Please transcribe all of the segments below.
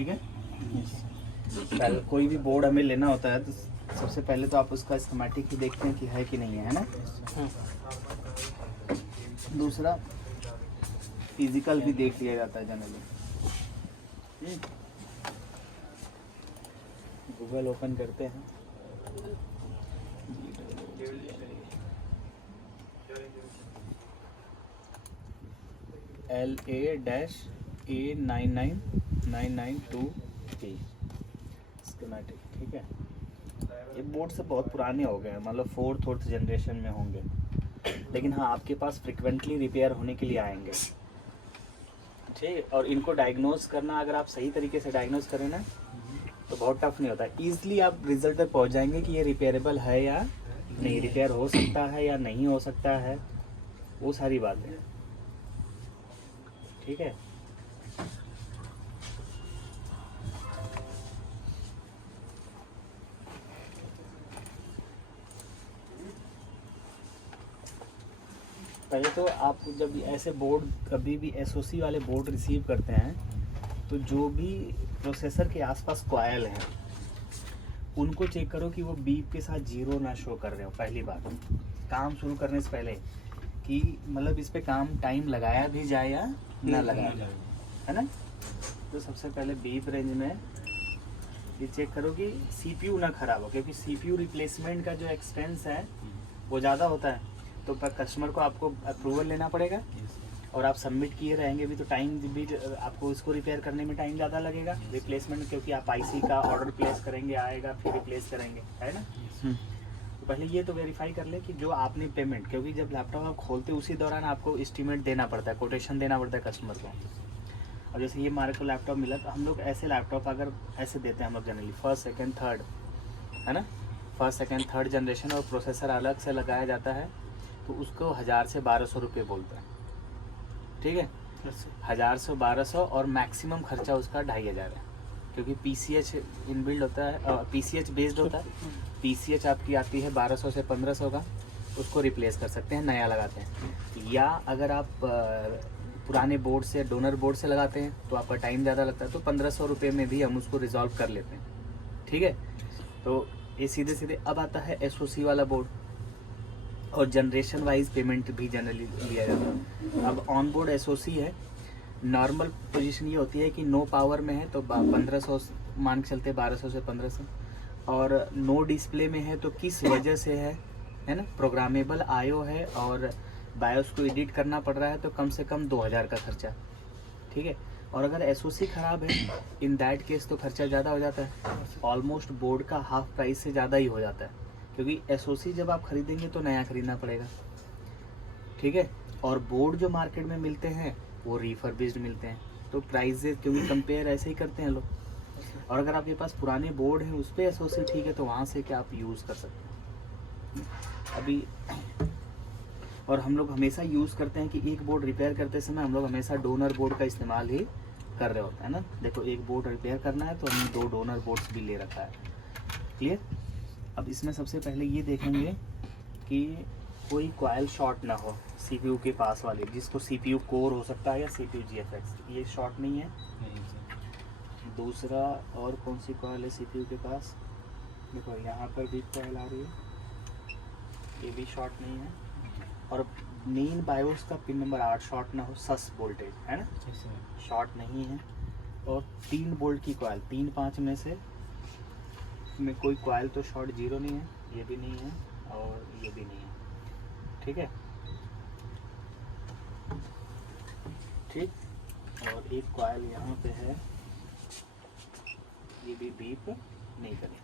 ठीक है। पहले कोई भी बोर्ड हमें लेना होता है तो सबसे पहले तो आप उसका स्कीमेटिक ही देखते हैं कि है कि नहीं है ना। दूसरा फिजिकल भी देख लिया जाता है जनरली। गूगल ओपन करते हैं। LA-A99992P स्कीमेटिक, ठीक है। ये बोर्ड से बहुत पुराने हो गए हैं, मतलब फोर्थ जनरेशन में होंगे, लेकिन हाँ आपके पास फ्रिक्वेंटली रिपेयर होने के लिए आएंगे, ठीक है। और इनको डायग्नोज करना, अगर आप सही तरीके से डायग्नोज करें ना तो बहुत टफ नहीं होता। ईजिली आप रिजल्ट तक पहुंच जाएंगे कि ये रिपेयरेबल है या नहीं, रिपेयर हो सकता है या नहीं हो सकता है, वो सारी बातें, ठीक है। पहले तो आप जब ऐसे बोर्ड, कभी भी एसओसी वाले बोर्ड रिसीव करते हैं तो जो भी प्रोसेसर के आसपास कॉयल हैं उनको चेक करो कि वो बीप के साथ जीरो ना शो कर रहे हो। पहली बात, काम शुरू करने से पहले कि मतलब इस पे काम टाइम लगाया भी जाए या ना लगाया जाए, है ना। तो सबसे पहले बीप रेंज में ये चेक करो कि सीपीयू ना खराब हो, क्योंकि सीपीयू रिप्लेसमेंट का जो एक्सपेंस है वो ज़्यादा होता है। तो पर कस्टमर को आपको अप्रूवल लेना पड़ेगा और आप सबमिट किए रहेंगे भी तो टाइम भी आपको इसको रिपेयर करने में टाइम ज़्यादा लगेगा रिप्लेसमेंट, क्योंकि आप आईसी का ऑर्डर प्लेस करेंगे, आएगा फिर रिप्लेस करेंगे, है ना। तो पहले ये तो वेरीफाई कर ले कि जो आपने पेमेंट, क्योंकि जब लैपटॉप आप खोलते उसी दौरान आपको एस्टीमेट देना पड़ता है, कोटेशन देना पड़ता है कस्टमर को। और जैसे ये हमारे को लैपटॉप मिला तो हम लोग ऐसे लैपटॉप अगर ऐसे देते हैं हम लोग जनरली फर्स्ट सेकेंड थर्ड, है ना, फर्स्ट सेकेंड थर्ड जनरेशन, और प्रोसेसर अलग से लगाया जाता है तो उसको 1000 से 1200 रुपये बोलते हैं, ठीक है। 1000 से 1200 और मैक्सिमम खर्चा उसका 2500 है, क्योंकि PCH इनबिल्ड होता है, PCH बेस्ड होता है। PCH आपकी आती है 1200 से 1500 का, उसको रिप्लेस कर सकते हैं, नया लगाते हैं। या अगर आप पुराने बोर्ड से, डोनर बोर्ड से लगाते हैं तो आपका टाइम ज़्यादा लगता है, तो 1500 रुपये में भी हम उसको रिजॉल्व कर लेते हैं, ठीक है। तो ये सीधे सीधे अब आता है SOC वाला बोर्ड, और जनरेशन वाइज पेमेंट भी जनरली लिया जाता है। अब ऑन बोर्ड SOC है, नॉर्मल पोजीशन ये होती है कि नो पावर में है तो 1500 मान के चलते, 1200 से 1500, और नो डिस्प्ले में है तो किस वजह से है ना, प्रोग्रामेबल आयो है और बायोस को एडिट करना पड़ रहा है तो कम से कम 2000 का खर्चा, ठीक है। और अगर SOC ख़राब है इन दैट केस तो खर्चा ज़्यादा हो जाता है, ऑलमोस्ट बोर्ड का हाफ प्राइस से ज़्यादा ही हो जाता है, क्योंकि SOC जब आप खरीदेंगे तो नया खरीदना पड़ेगा, ठीक है। और बोर्ड जो मार्केट में मिलते हैं वो रिफर्बिश्ड मिलते हैं, तो प्राइजेज क्योंकि कंपेयर ऐसे ही करते हैं लोग। और अगर आपके पास पुराने बोर्ड हैं उस पर SOC ठीक है तो वहाँ से क्या आप यूज़ कर सकते हैं अभी। और हम लोग हमेशा यूज़ करते हैं कि एक बोर्ड रिपेयर करते समय हम लोग हमेशा डोनर बोर्ड का इस्तेमाल ही कर रहे होते हैं ना। देखो एक बोर्ड रिपेयर करना है तो हमने 2 डोनर बोर्ड्स भी ले रखा है, क्लियर। अब इसमें सबसे पहले ये देखेंगे कि कोई कॉइल शॉर्ट ना हो CPU के पास वाले, जिसको CPU कोर हो सकता है या CPU GFX, ये शॉर्ट नहीं है। दूसरा और कौन सी कॉइल है CPU के पास, देखो यहाँ पर भी कॉइल आ रही है, ये भी शॉर्ट नहीं है। और मेन बायोस का पिन नंबर 8 शॉर्ट ना हो, सस वोल्टेज है ना, शॉर्ट नहीं है। और 3 वोल्ट की कॉइल, 3-5 में से में कोई कॉइल तो शॉर्ट 0 नहीं है, ये भी नहीं है और ये भी नहीं है, ठीक है, ठीक। और एक कॉइल यहाँ पे है, ये भी बीप नहीं करे,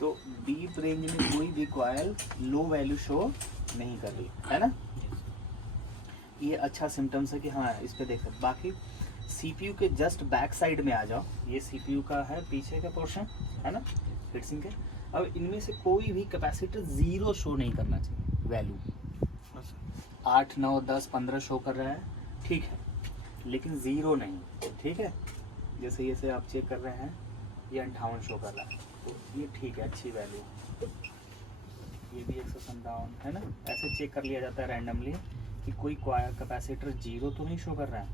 तो बीप रेंज में कोई भी कॉइल लो वैल्यू शो नहीं कर रही है ना। ये अच्छा सिम्टम्स है कि हाँ इस पे देख सकते। बाकी CPU के जस्ट बैक साइड में आ जाओ, ये CPU का है पीछे का पोर्शन है ना, फिक्सिंग के। अब इनमें से कोई भी कैपेसिटर 0 शो नहीं करना चाहिए, वैल्यू 8, 9, 10, 15 शो कर रहा है, ठीक है, लेकिन 0 नहीं, ठीक है। जैसे ये से आप चेक कर रहे हैं ये 58 शो कर रहा है, तो ये ठीक है, अच्छी वैल्यू। ये भी 157 है ना, ऐसे चेक कर लिया जाता है रैंडमली कि कोई कैपेसिटर 0 तो नहीं शो कर रहा है।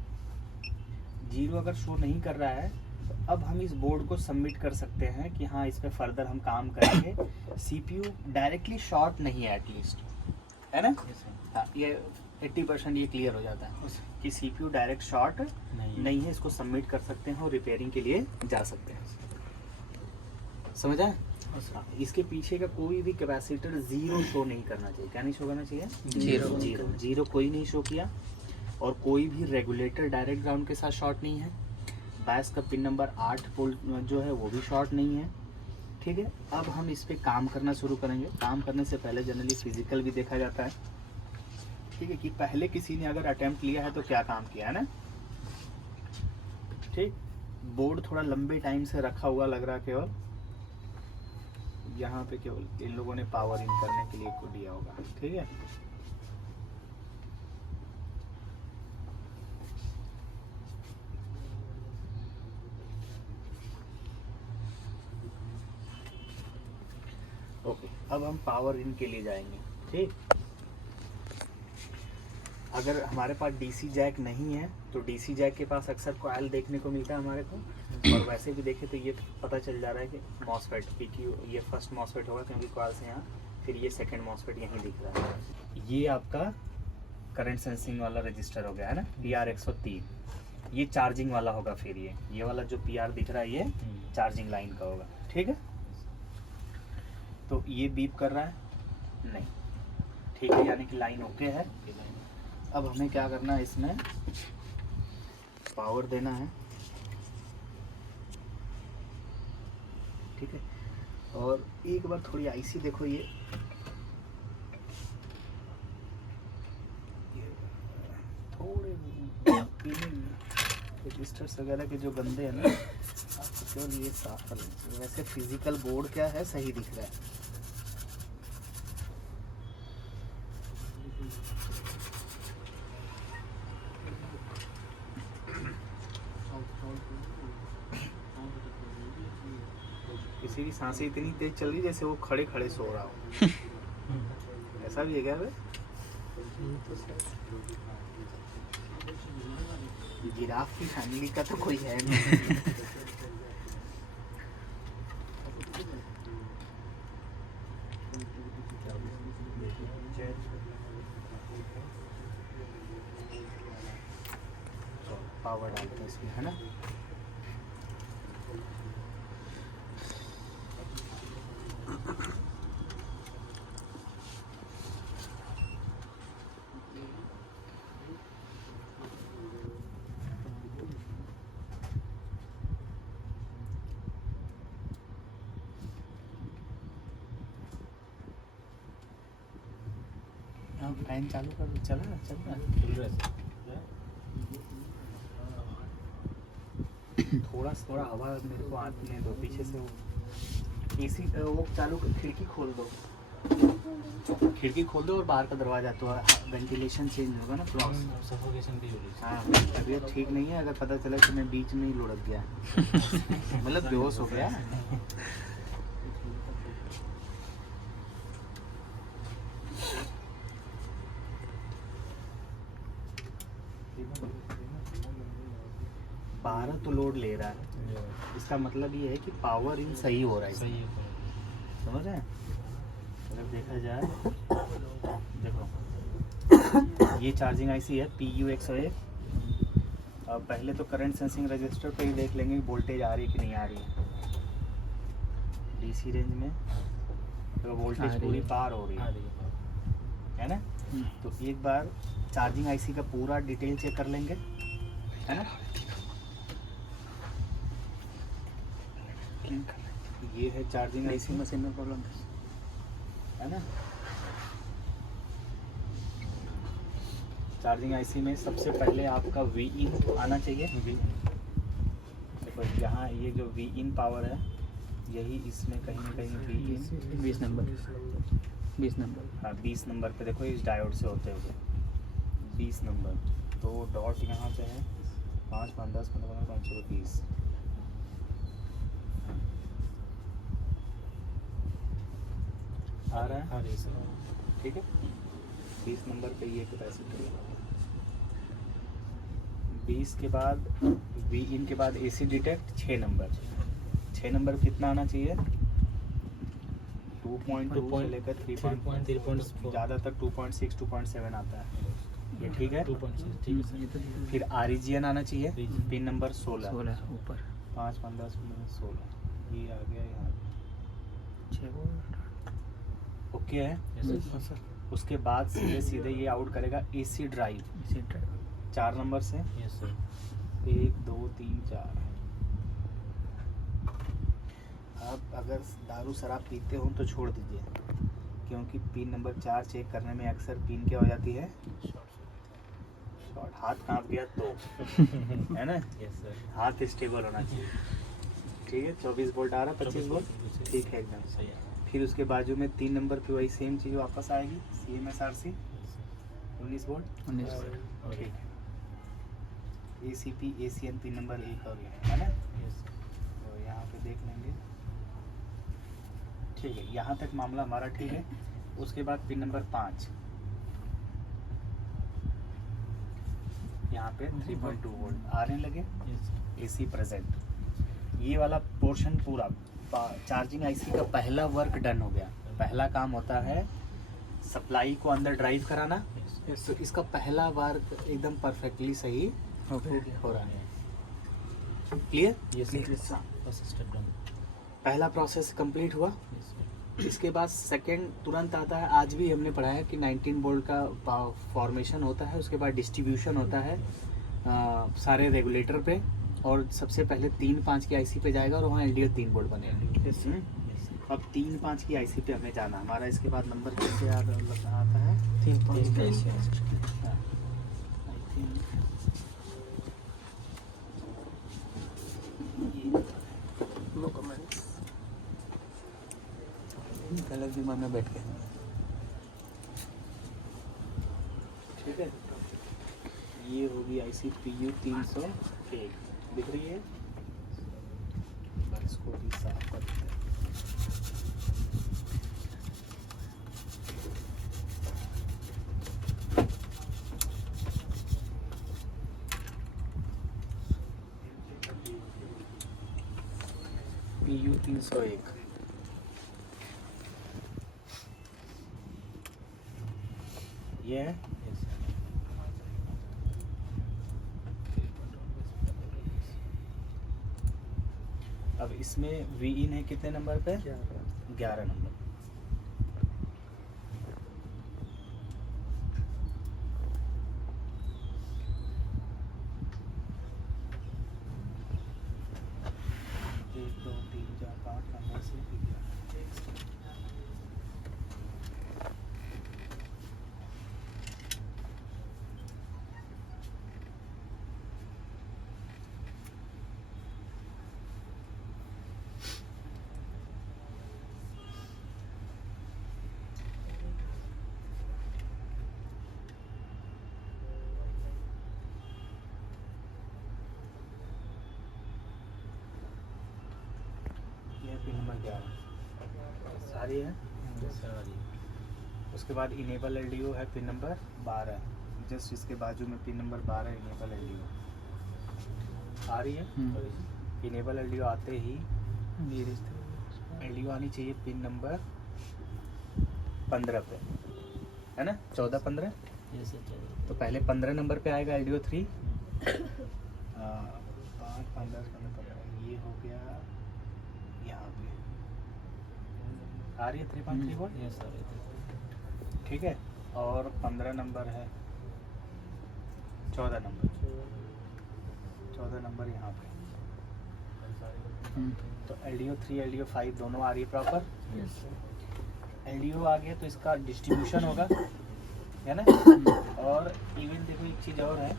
0 अगर शो नहीं कर रहा है तो अब हम इस बोर्ड को सबमिट कर सकते हैं कि हाँ इस पे फर्दर हम काम करेंगे। सीपीयू डायरेक्टली शॉर्ट नहीं है एटलीस्ट, है ना? हाँ, ये 80% ये क्लियर हो जाता है कि सीपीयू डायरेक्ट शॉर्ट नहीं है। इसको सबमिट कर सकते हैं और रिपेयरिंग के लिए जा सकते हैं। समझ आए? हाँ, इसके पीछे का कोई भी कैपेसिटर जीरो शो नहीं करना चाहिए। क्या नहीं शो करना चाहिए? जीरो। जीरो जीरो कोई नहीं शो किया। और कोई भी रेगुलेटर डायरेक्ट ग्राउंड के साथ शॉर्ट नहीं है। बायस का पिन नंबर 8 वोल्ट जो है वो भी शॉर्ट नहीं है। ठीक है, अब हम इस पे काम करना शुरू करेंगे। काम करने से पहले जनरली फिजिकल भी देखा जाता है। ठीक है, कि पहले किसी ने अगर अटेम्प्ट लिया है तो क्या काम किया है ना। ठीक, बोर्ड थोड़ा लंबे टाइम से रखा हुआ लग रहा है। केवल यहाँ पे केवल इन लोगों ने पावर इन करने के लिए को दिया होगा। ठीक है, ओके। अब हम पावर इन के लिए जाएंगे। ठीक, अगर हमारे पास डीसी जैक नहीं है तो डीसी जैक के पास अक्सर कॉइल देखने को मिलता है हमारे को। और वैसे भी देखें तो ये पता चल जा रहा है कि मॉसफेट पीक्यू ये फर्स्ट मॉसफेट होगा, क्योंकि कॉइल से यहाँ, फिर ये सेकंड मॉसफेट यहीं दिख रहा है। ये आपका करंट सेंसिंग वाला रजिस्टर हो गया है ना, PR 103। ये चार्जिंग वाला होगा। फिर ये वाला जो PR दिख रहा है ये चार्जिंग लाइन का होगा। ठीक है, तो ये बीप कर रहा है नहीं, ठीक है, यानी कि लाइन ओके है। अब हमें क्या करना है, इसमें पावर देना है। ठीक है, और एक बार थोड़ी आईसी देखो, ये थोड़े रजिस्टर्स वगैरह के जो गंदे हैं ना, आपको केवल ये साफ कर लेंगे। वैसे फिजिकल बोर्ड क्या है, सही दिख रहा है। किसी की सांसें इतनी तेज चल रही जैसे वो खड़े खड़े सो रहा हो। ऐसा भी है क्या? जिराफ की फैमिली का तो कोई है नहीं। पावर डालते हैं इसमें, है ना। फैन चालू कर, चल रहा थोड़ा थोड़ा हवा मेरे को आने दो पीछे से। वो एसी वो चालू कर, खिड़की खोल दो, खिड़की खोल दो और बाहर का दरवाजा, तो वेंटिलेशन चेंज होगा ना, क्रॉस सफोकेशन भी होगी। हाँ, तबीयत ठीक नहीं है। अगर पता चला कि मैं बीच में ही लुढ़क गया, मतलब बेहोश हो गया। बारह तो लोड ले रहा है, इसका मतलब ये है कि पावर इन सही हो रहा है। समझ रहे हैं? अगर देखा जाए, देखो ये चार्जिंग आईसी है PU 101। अब पहले तो करंट सेंसिंग रजिस्टर पे ही देख लेंगे वोल्टेज आ रही है कि नहीं आ रही है। DC रेंज में तो वोल्टेज पूरी पार हो रही है ना। तो एक बार चार्जिंग आईसी का पूरा डिटेल चेक कर लेंगे, है ना। ये है चार्जिंग आईसी मशीन में प्रॉब्लम, है ना। चार्जिंग आईसी में सबसे पहले आपका Vin आना चाहिए। देखो यहाँ ये जो Vin पावर है, यही इसमें कहीं ना कहीं Vin 20 नंबर हाँ 20 नंबर पे देखो, इस डायोड से होते हुए 20 नंबर। तो डॉट यहाँ पे है 5, 5, 10, 15, 15, 20। आ रहा है, ठीक है। 20 नंबर पे ये कैपेसिटर 20 के बाद वी इन के बाद AC डिटेक्ट 6 नंबर। 6 नंबर कितना आना चाहिए? 2.2 से लेकर 3.4, ज़्यादातर 2.6 2.7 आता है। ये ठीक है। 2.6 ठीक है सर। फिर REGN आना चाहिए, पिन नंबर 16 ऊपर 5 15 16 ये आ गया यहाँ। 6 वोल्ट। ओके है। Yes sir. उसके बाद सीधे सीधे ये आउट करेगा AC ड्राइव 4 नंबर से। Yes sir. 1 2 3 4। आप अगर दारू शराब पीते हो तो छोड़ दीजिए, क्योंकि पिन नंबर 4 चेक करने में अक्सर पिन क्या हो जाती है? शॉर्ट। हाथ कांप गया तो है ना? Yes sir. हाथ स्टेबल होना चाहिए। ठीक है। 24 वोल्ट आ रहा, 25 वोल्ट ठीक है एकदम सही है। फिर उसके बाजू में 3 नंबर पे वही सेम चीज़ वापस आएगी, CMSRC 19 वोल्ट 19 ठीक है। ACP ACN पिन नंबर 1 और ये है ना? यस तो यहाँ पे देख लेंगे। ठीक है, यहाँ तक मामला हमारा ठीक है। उसके बाद पिन नंबर 5 यहाँ पे 3.2 वोल्ट आने लगे, AC प्रेजेंट। ये वाला पोर्शन पूरा चार्जिंग IC का पहला वर्क डन हो गया। पहला काम होता है सप्लाई को अंदर ड्राइव कराना। तो इसका पहला वर्क एकदम परफेक्टली सही हो रहा है। Clear? Yes sir. First step done. पहला प्रोसेस कंप्लीट हुआ। Yes sir. इसके बाद सेकंड तुरंत आता है। आज भी हमने पढ़ा है कि 19 वोल्ट का फॉर्मेशन होता है, उसके बाद डिस्ट्रीब्यूशन होता है सारे रेगुलेटर पे, और सबसे पहले 3-5 की IC पे जाएगा और वहाँ LDO 3 वोल्ट बनेगा। अब 3-5 की IC पे हमें जाना। हमारा इसके बाद नंबर कैसे याद आता है? 3.5 का IC। No comments. गलत दिमाग में बैठ गए। ठीक है। ये होगी IC PU 301 दिख रही है। इसको भी साफ कर देते हैं। PU 301 ये है। अब इसमें वी इन है कितने नंबर पे? 11 नंबर। एक दो तीन चार पाँच नंबर से 11। पिन नंबर 11 सारी है। उसके बाद इनेबल LDO है पिन नंबर 12, जस्ट इसके बाजू में पिन नंबर 12 इनेबल LDO आ रही है। इनेबल LDO आते ही LDO आनी चाहिए पिन नंबर 15 पे, है ना? 14-15। तो पहले 15 नंबर पे आएगा LDO 3। 5 15 15 ये हो गया यहाँ पे। आ रही है 3.3 वोल्ट। Yes sir. ठीक है। और 15 नंबर है 14 नंबर। 14 नंबर यहाँ पे। तो LDO 3 LDO 5 दोनों आ रही है प्रॉपर। LDO आ गया तो इसका डिस्ट्रीब्यूशन होगा, है ना? और इवन देखो एक चीज़ और है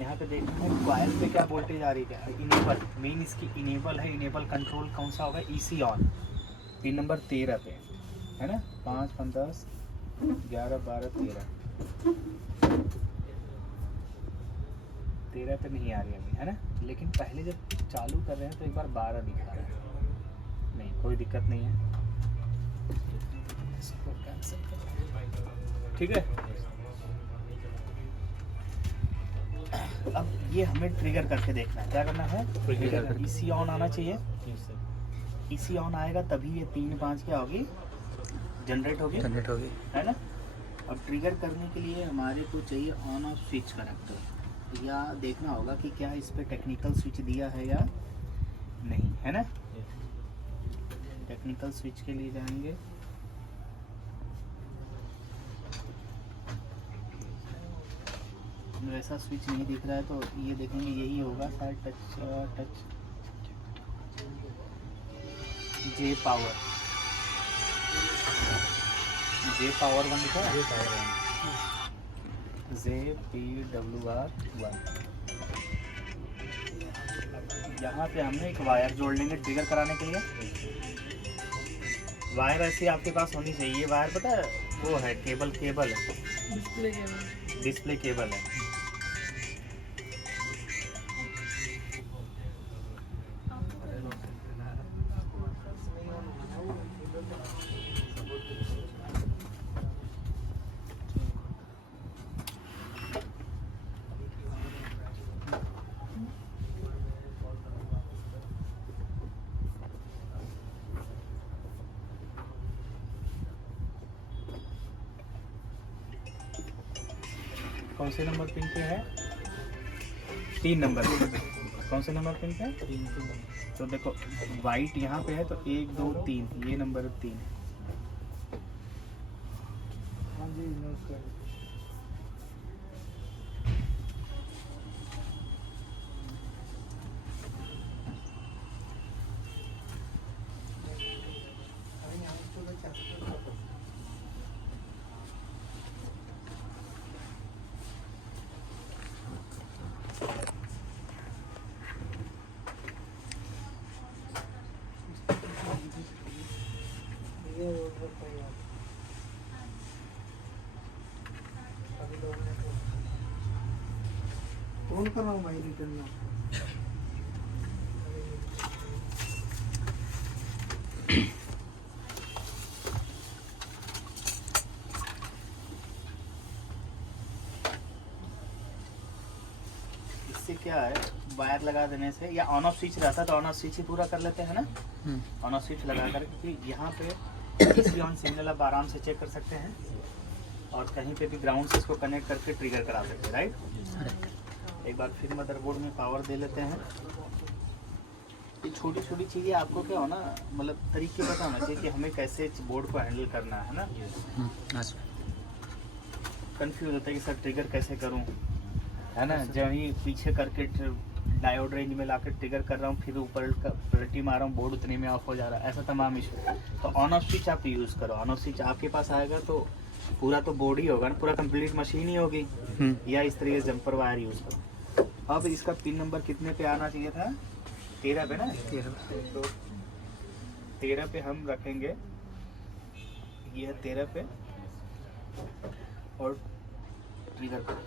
यहाँ पे देखना है कॉइल पे क्या वोल्टेज आ रही है। इनेबल मेन इसकी इनेबल है। इनेबल कंट्रोल कौन सा होगा? EC ऑन पिन नंबर 13 पे, है ना? 5 15 11 12 13 पे नहीं आ रही अभी, है ना? लेकिन पहले जब चालू कर रहे हैं तो एक बार 12 दिखा रहा है। नहीं कोई दिक्कत नहीं है, इसको कैंसिल कर। ठीक है। अब ये हमें ट्रिगर करके देखना है, क्या करना है, Trigger करके। इसी ऑन आना चाहिए, Yes, sir. इसी ऑन आएगा तभी ये 3-5 क्या होगी, जनरेट होगी, जनरेट होगी। है ना। अब ट्रिगर करने के लिए हमारे को चाहिए ऑन ऑफ स्विच कनेक्टर, या देखना होगा कि क्या इस पे टेक्निकल स्विच दिया है या नहीं, है ना। Yes. टेक्निकल स्विच के लिए जाएंगे, वैसा स्विच नहीं दिख रहा है तो ये देखेंगे यही होगा शायद, टच जे पावर 1 लिखा है, ये power on. JPWR1। यहाँ पे हमने एक वायर जोड़ लेंगे ट्रिगर कराने के लिए। वायर ऐसी आपके पास होनी चाहिए, ये वायर पता है वो है केबल है, डिस्प्ले केबल है। कौन से नंबर पिन पे है, 3 नंबर। कौन से नंबर पिन पे है, 3 to 1. तो देखो वाइट यहाँ पे है तो 1 2 3, ये नंबर 3। हाँ जी, नमस्कार. फोन कर रहा हूँ भाई रिटर्न में। इससे क्या है, वायर लगा देने से या ऑन ऑफ स्विच रहता तो ऑन ऑफ स्विच ही पूरा कर लेते हैं ना। ऑन ऑफ स्विच लगा कर कि यहाँ पे इसी ऑन सिग्नल आप आराम से चेक कर सकते हैं, और कहीं पे भी ग्राउंड से इसको कनेक्ट करके ट्रिगर करा सकते हैं, राइट। एक बार फिर मदरबोर्ड में पावर दे लेते हैं। ये छोटी छोटी चीज़ें आपको क्या हो ना, मतलब तरीके पता होना चाहिए कि हमें कैसे इस बोर्ड को हैंडल करना है ना। कंफ्यूज होता है कि सर ट्रिगर कैसे करूं, है ना। जब ही पीछे करके डायोड रेंज में लाकर ट्रिगर कर रहा हूँ, फिर ऊपर पलटी मार रहा हूँ, बोर्ड उतने में ऑफ हो जा रहा है, ऐसा तमाम इशू। तो ऑन ऑफ स्विच आप यूज़ करो, ऑन ऑफ स्विच आपके पास आएगा तो पूरा तो बोर्ड ही होगा ना, पूरा कंप्लीट मशीन ही होगी। या इस तरीके से जंपर वायर यूज़ करो। अब इसका पिन नंबर कितने पे आना चाहिए था, 13 पे ना। 13 पे हम रखेंगे, ये है 13 पे, और ट्रिगर करो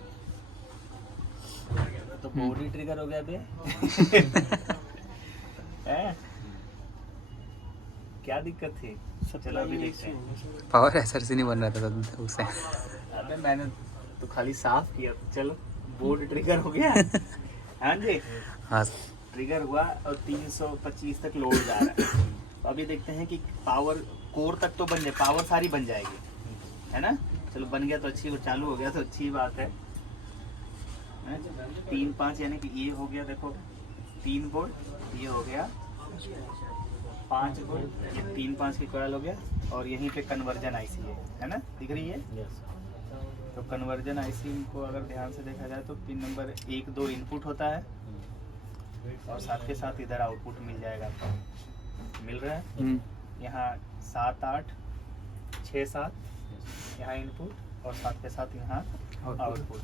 तो बोर्ड ही ट्रिगर हो गया बे। हैं? क्या दिक्कत थी, चलो अभी देखते हैं। पावर ऐसा से नहीं बन रहा था उससे। अबे मैंने तो खाली साफ किया, चलो बोर्ड ट्रिगर हो गया। हाँ जी, हाँ ट्रिगर हुआ और 325 तक लोड जा रहा है। तो अभी देखते हैं कि पावर कोर तक तो बन जाए, पावर सारी बन जाएगी, है ना। चलो बन गया तो अच्छी, वो चालू हो गया तो अच्छी बात है। 3-5 यानी कि ये हो गया, देखो 3 वोल्ट, ये हो गया 5 वोल्ट, ये 3-5 की कॉइल हो गया, और यहीं पे कन्वर्जन आईसी है ना, दिख रही है। Yes. तो कन्वर्जन आईसी को अगर ध्यान से देखा जाए तो पिन नंबर 1-2 इनपुट होता है, और साथ के साथ इधर आउटपुट मिल जाएगा आपको, मिल रहा है। यहाँ 7-8 6-7 यहाँ इनपुट, और साथ के साथ यहाँ आउटपुट।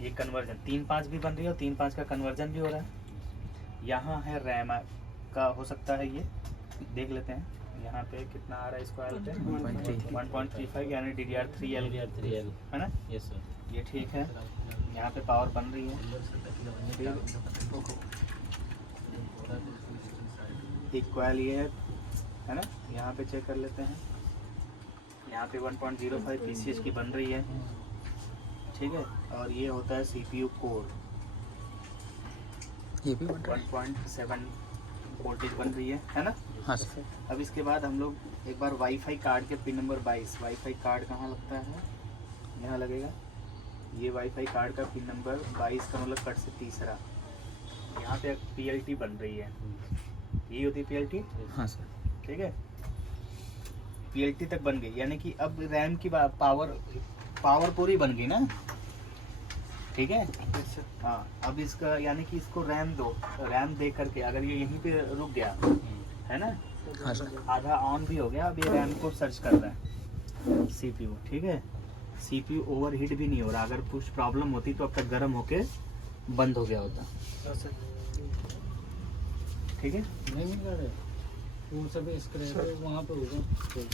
ये कन्वर्जन 3-5 भी बन रही है, और 3-5 का कन्वर्जन भी हो रहा है। यहाँ है रैम का, हो सकता है ये देख लेते हैं। यहाँ पे कितना आ रहा है इसको, 1.35 यानी DDR3L DDR3L. है ना। Yes, sir. ये ठीक है, यहाँ पे पावर बन रही है। एक कॉइल ये है ना, यहाँ पे चेक कर लेते हैं। यहाँ पे 1.05 PCH की बन रही है, ठीक है। और ये होता है CPU कोर, ये भी बन रहा 1.7 वोल्टेज बन रही है ना। है। हाँ सर। अब इसके बाद हम लोग एक बार वाईफाई कार्ड के पिन नंबर 22, वाईफाई कार्ड कहाँ लगता है, यहाँ लगेगा। ये वाईफाई कार्ड का पिन नंबर 22 का मतलब कट से तीसरा, यहाँ पे PLT बन रही है, ये होती है PLT, हाँ सर। ठीक है। PLT तक बन गई, यानी कि अब रैम की पावर पूरी बन गई ना, ठीक है। हाँ, अब इसका यानी कि इसको रैम दो, रैम दे करके अगर ये यहीं पे रुक गया है ना, हाँ सर। आधा ऑन भी हो गया, अब ये रैम को सर्च कर रहा है CPU, ठीक है। CPU ओवरहीट भी नहीं हो रहा, अगर कुछ प्रॉब्लम होती तो अब तक गर्म होके बंद हो गया होता, ठीक है। नहीं मिल रहा है वो सब स्क्रैच है वहाँ पे होगा।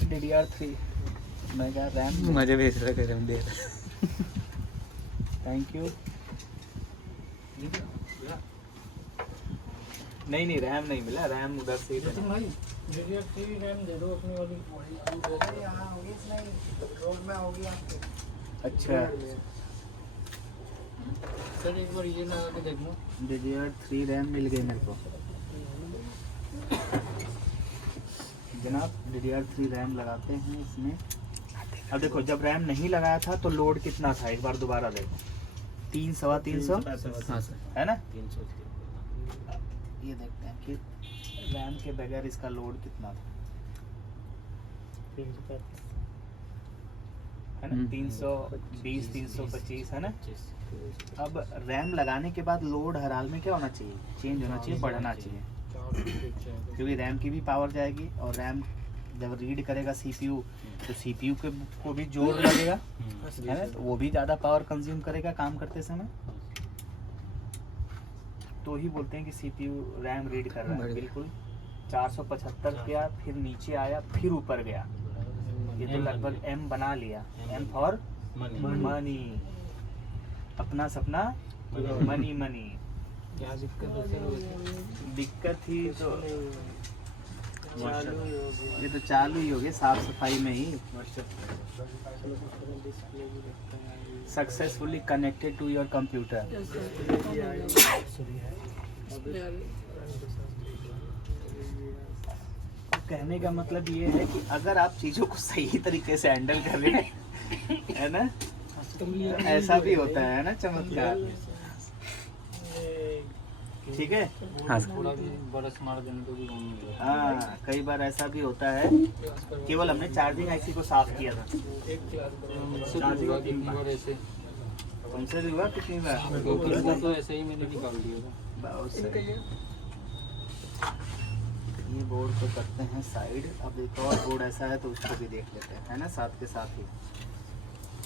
DDR3 मैं क्या रैम, मुझे भेज रहा कर दे रहा। Thank you. नहीं रैम नहीं मिला, रैम उधर से ही नितिन बना। भाई DDR3 रैम दे दो अपनी वाली। यहाँ होगी नहीं, रोड में होगी आपके। अच्छा, सर एक बार ये लगा के देखना। DDR3 रैम मिल गई मेरे को जनाब। DDR3 रैम लगाते हैं इसमें। अब देखो, जब रैम नहीं लगाया था तो लोड कितना था, एक बार दोबारा देखो, 300 300 हाँ सर। है ना। ये देखते हैं कि रैम के बगैर इसका लोड कितना था, है ना, 320 325 है ना। अब रैम लगाने के बाद लोड हर हाल में क्या होना चाहिए, चेंज होना चाहिए, बढ़ना चाहिए, क्योंकि रैम की भी पावर जाएगी और रैम जब रीड करेगा CPU तो CPU को भी जोर लगेगा, है ना, तो वो भी ज़्यादा पावर कंज्यूम करेगा काम करते समय, तो ही बोलते हैं कि CPU रैम रीड कर रहा है। बिल्कुल 475 किया, फिर नीचे आया, फिर ऊपर गया, ये तो लगभग M बना लिया। M फॉर मनी, अपना सपना मनी मनी। क्या दिक्कत है सर? दिक्कत थी तो ये तो चालू ही हो गया, साफ सफाई में ही। Successfully connected to your computer. कहने का मतलब ये है कि अगर आप चीज़ों को सही तरीके से हैंडल कर रहे हैं, है ना, ऐसा भी होता है ना चमत्कार, ठीक है। हाँ सर। थोड़ा भी बरस मार देने तो भी होंगे। हाँ, कई बार ऐसा भी होता है, केवल हमने चार्जिंग IC को साफ किया था। तुमसे भी हुआ कितनी बार? तो ऐसे ही मैंने निकाल दिया था। बहुत सही। ये बोर्ड को करते हैं साइड। अब एक और बोर्ड ऐसा है तो उसको भी देख लेते हैं, है ना, साथ के साथ ही।